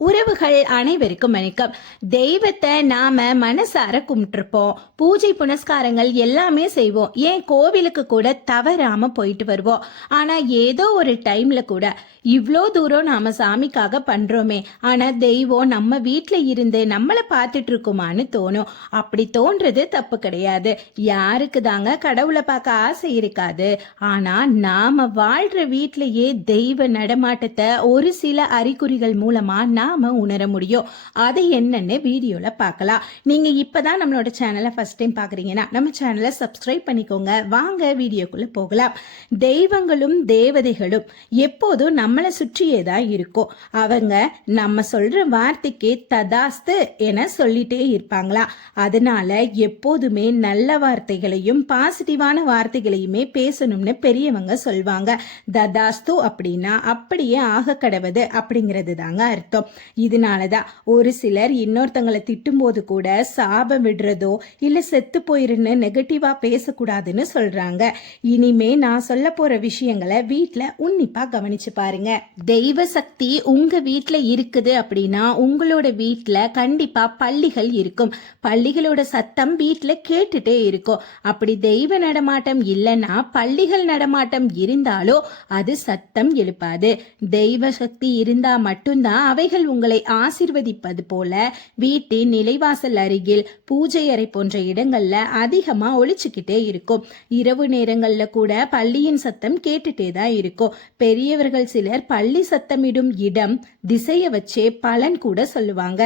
உறவுகள் அனைவருக்கும் வணக்கம். தெய்வத்தை நாம மனசார கும்பிட்டுருப்போம். பூஜை புனஸ்காரங்கள் எல்லாமே செய்வோம். ஏன் கோவிலுக்கு கூட தவறாம போயிட்டு வருவோம். ஆனா ஏதோ ஒரு டைம்ல கூட இவ்வளோ தூரம் நாம சாமிக்காக பண்றோமே. ஆனா தெய்வம் நம்ம வீட்டில் இருந்து நம்மளை பார்த்துட்டு இருக்குமான்னு தோணும். அப்படி தோன்றது தப்பு கிடையாது. யாருக்கு தாங்க கடவுளை பார்க்க ஆசை இருக்காது. ஆனா நாம வாழ்ற வீட்டிலேயே தெய்வ நடமாட்டத்தை ஒரு சில அறிகுறிகள் மூலமா நாம உணர முடியும். அது என்னன்னு வீடியோல பார்க்கலாம். நீங்க இப்பதான் நம்மளோட சேனலை ஃபர்ஸ்ட் டைம் பாக்குறீங்கன்னா நம்ம சேனலை சப்ஸ்கிரைப் பண்ணிக்கோங்க. வாங்க வீடியோக்குள்ள போகலாம். தெய்வங்களும் தேவதைகளும் எப்போதும் நம்மளை சுற்றியே தான் இருக்கும். அவங்க நம்ம சொல்ற வார்த்தைக்கு ததாஸ்து என சொல்லிட்டே இருப்பாங்களா? அதனால எப்போதுமே நல்ல வார்த்தைகளையும் பாசிட்டிவான வார்த்தைகளையுமே பேசணும்னு பெரியவங்க சொல்வாங்க. ததாஸ்து அப்படின்னா அப்படியே ஆக கடவுது அப்படிங்கிறது தாங்க அர்த்தம். இதனால தான் ஒரு சிலர் இன்னொருத்தங்களை திட்டும்போது கூட சாபம் விடுறதோ இல்ல செத்து போயிருன்னு நெகட்டிவா பேசக்கூடாதுன்னு சொல்றாங்க. இனிமே நான் சொல்ல போற விஷயங்களை வீட்டில் உன்னிப்பா கவனிச்சு பாருங்க. தெய்வ சக்தி உங்க வீட்டில் இருக்குது அப்படின்னா உங்களோட வீட்டில் கண்டிப்பா பள்ளிகள் இருக்கும். பள்ளிகளோட சத்தம் வீட்டில் கேட்டுட்டே இருக்கும். அப்படி தெய்வ நடமாட்டம் இல்லைன்னா பள்ளிகள் நடமாட்டம் இருந்தாலோ அது சத்தம் எழுப்பாது. தெய்வ சக்தி இருந்தா மட்டும்தான் அவைகள் உங்களை ஆசிர்வதிப்பது போல வீட்டின் நிலைவாசல் அருகில் பூஜை அறை போன்ற இடங்கள்ல அதிகமா ஒழிச்சுக்கிட்டே இருக்கும். இரவு நேரங்கள்ல கூட பள்ளியின் சத்தம் கேட்டுட்டே தான் இருக்கும். பெரியவர்கள் சிலர் பள்ளி சத்தமிடும் இடம் திசைய வச்சே பலன் கூட சொல்லுவாங்க.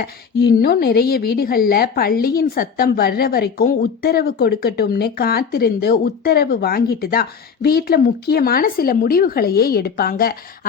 இன்னும் நிறைய வீடுகள்ல பள்ளியின் சத்தம் வர்ற வரைக்கும் உத்தரவு கொடுக்கட்டும்னு காத்திருந்து உத்தரவு வாங்கிட்டு தான் வீட்டுல முக்கியமான சில முடிவுகளையே எடுப்பாங்க.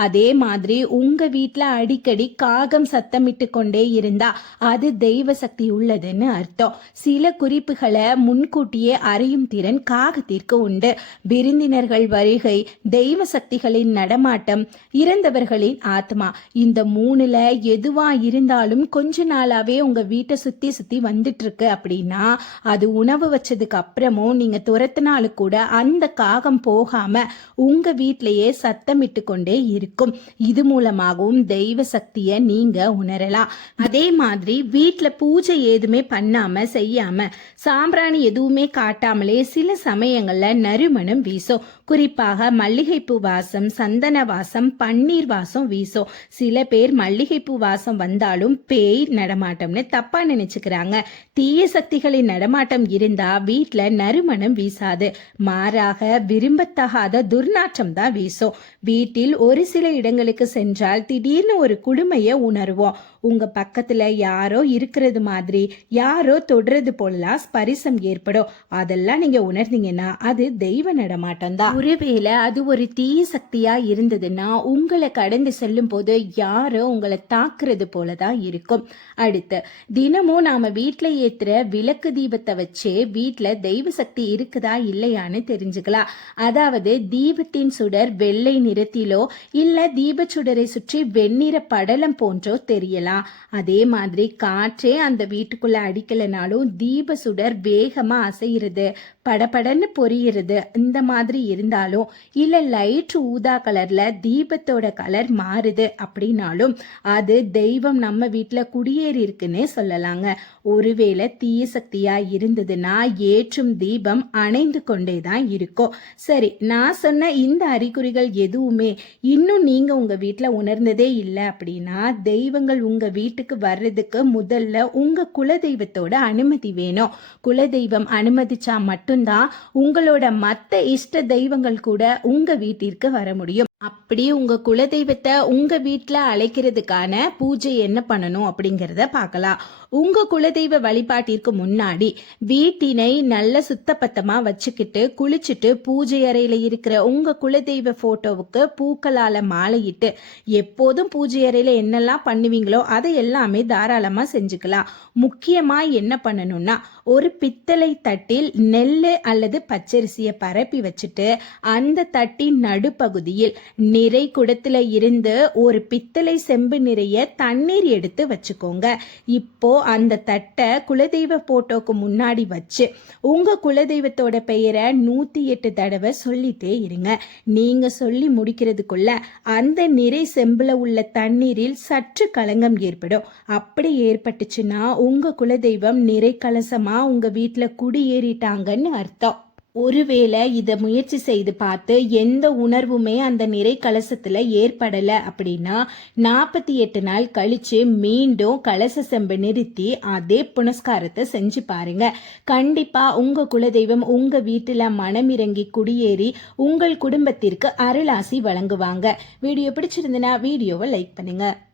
அதே மாதிரி உங்க வீட்டுல அடிக்கடி காகம் சத்தமிட்டு கொண்டே இருந்தா அது தெய்வ சக்தி உள்ளதுன்னு அர்த்தம். சில குறிப்புகளை முன்கூட்டியே அறியும் திறன் காகத்திற்கு உண்டு. விருந்தினர்கள் வருகை தெய்வ சக்திகளின் நடமாட்டம் இறந்தவர்களின் ஆத்மா. இந்த மூணுல எதுவா இருந்தாலும் கொஞ்ச நாளாவே உங்க வீட்டை சுத்தி சுத்தி வந்துட்டு இருக்கு அப்படின்னா அது உணவு வச்சதுக்கு அப்புறமும் நீங்க துரத்தினாலும் கூட அந்த காகம் போகாம உங்க வீட்டிலேயே சத்தமிட்டு கொண்டே இருக்கும். இது மூலமாகவும் தெய்வ சக்தியை நீங்க உணரலாம். அதே மாதிரி வீட்டில் பூஜை எதுவுமே பண்ணாம செய்யாம சாம்பிராணி எதுவுமே காட்டாமலே சில சமயங்களில் நறுமணம் வீசும். குறிப்பாக மல்லிகைப்பூ வாசம் சந்தன வாசம் பன்னீர் வாசம் வீசும். சில பேர் மல்லிகைப்பூ வாசம் வந்தாலும் பேய் நடமாட்டம்னு தப்பா நினைச்சுக்கிறாங்க. தீய சக்திகளின் நடமாட்டம் இருந்தா வீட்டில் நறுமணம் வீசாது. மாறாக விரும்பத்தகாத துர்நாற்றம் தான் வீசும். வீட்டில் ஒரு சில இடங்களுக்கு சென்றால் திடீர்னு ஒரு குளுமையை உணர்வோம். உங்க பக்கத்துல யாரோ இருக்கிறது மாதிரி யாரோ தொடுறது போலலாம் ஸ்பரிசம் ஏற்படும். அதெல்லாம் நீங்க உணர்ந்தீங்கன்னா அது தெய்வ நடமாட்டம் தான். ஒருவேளை அது ஒரு தீய சக்தியா இருந்ததுன்னா உங்களை கடந்து செல்லும் போது யாரோ உங்களை தாக்குறது போல தான் இருக்கும். அடுத்து தினமும் நாம வீட்டில் ஏத்துற விளக்கு தீபத்தை வச்சே வீட்டில் தெய்வ சக்தி இருக்குதா இல்லையான்னு தெரிஞ்சுக்கலாம். அதாவது தீபத்தின் சுடர் வெள்ளை நிறத்திலோ இல்ல தீபச் சுடரை சுற்றி வெண்ணிற படலம் போன்றோ தெரியலாம். அதே மாதிரி காற்றே அந்த வீட்டுக்குள்ள அடிக்கலைனாலும் தீப சுடர் வேகமா அசைகிறது படபடன்னு பொரியிறது இந்த மாதிரி இருந்தாலும் இல்ல லைட் ஊதா கலர்ல தீபத்தோட கலர் மாறுது அப்படின்னாலும் அது தெய்வம் நம்ம வீட்டில் குடியேறி இருக்குன்னே சொல்லலாங்க. ஒருவேளை தீய சக்தியா இருந்ததுன்னா ஏற்றும் தீபம் அணைந்து கொண்டே தான் இருக்கும். சரி நான் சொன்ன இந்த அறிகுறிகள் எதுவுமே இன்னும் நீங்க உங்க வீட்டில் உணர்ந்ததே இல்லை அப்படின்னா தெய்வங்கள் உங்க வீட்டுக்கு வர்றதுக்கு முதல்ல உங்க குலதெய்வத்தோட அனுமதி வேணும். குலதெய்வம் அனுமதிச்சா மட்டும்தான் உங்களோட மற்ற இஷ்ட தெய்வங்கள் கூட உங்க வீட்டிற்கு வர முடியும். அப்படி உங்க குலதெய்வத்தை உங்க வீட்டில் அழைக்கிறதுக்கான பூஜை என்ன பண்ணணும் அப்படிங்கிறத பார்க்கலாம். உங்க குலதெய்வ வழிபாட்டிற்கு முன்னாடி வீட்டினை நல்ல சுத்தப்பத்தமாக வச்சுக்கிட்டு குளிச்சுட்டு பூஜை அறையில இருக்கிற உங்க குலதெய்வ போட்டோவுக்கு பூக்களால மாலையிட்டு எப்போதும் பூஜை அறையில என்னெல்லாம் பண்ணுவீங்களோ அதை எல்லாமே தாராளமா செஞ்சுக்கலாம். முக்கியமா என்ன பண்ணணும்னா ஒரு பித்தளை தட்டில் நெல் அல்லது பச்சரிசியை பரப்பி வச்சுட்டு அந்த தட்டின் நடுப்பகுதியில் நிறை குடத்துல இருந்து ஒரு பித்தளை செம்பு நிறைய தண்ணீர் எடுத்து வச்சுக்கோங்க. இப்போ அந்த தட்டை குலதெய்வ போட்டோக்கு முன்னாடி வச்சு உங்க குலதெய்வத்தோட பெயரை நூத்தி எட்டு தடவை சொல்லிட்டே இருங்க. நீங்க சொல்லி முடிக்கிறதுக்குள்ள அந்த நிறை செம்புல உள்ள தண்ணீரில் சற்று களங்கம் ஏற்படும். அப்படி ஏற்பட்டுச்சுன்னா உங்க குலதெய்வம் நிறை கலசமா உங்க வீட்டுல குடியேறிட்டாங்கன்னு அர்த்தம். ஒருவேளை இதை முயற்சி செய்து பார்த்து எந்த உணர்வுமே அந்த நிறை கலசத்துல ஏற்படல அப்படின்னா நாற்பத்தி எட்டு நாள் கழிச்சு மீண்டும் கலச செம்பு நிறுத்தி அதே புனஸ்காரத்தை செஞ்சு பாருங்க. கண்டிப்பா உங்க குலதெய்வம் உங்க வீட்டுல மனமிறங்கி குடியேறி உங்கள் குடும்பத்திற்கு அருளாசி வழங்குவாங்க. வீடியோ பிடிச்சிருந்துன்னா வீடியோவை லைக் பண்ணுங்க.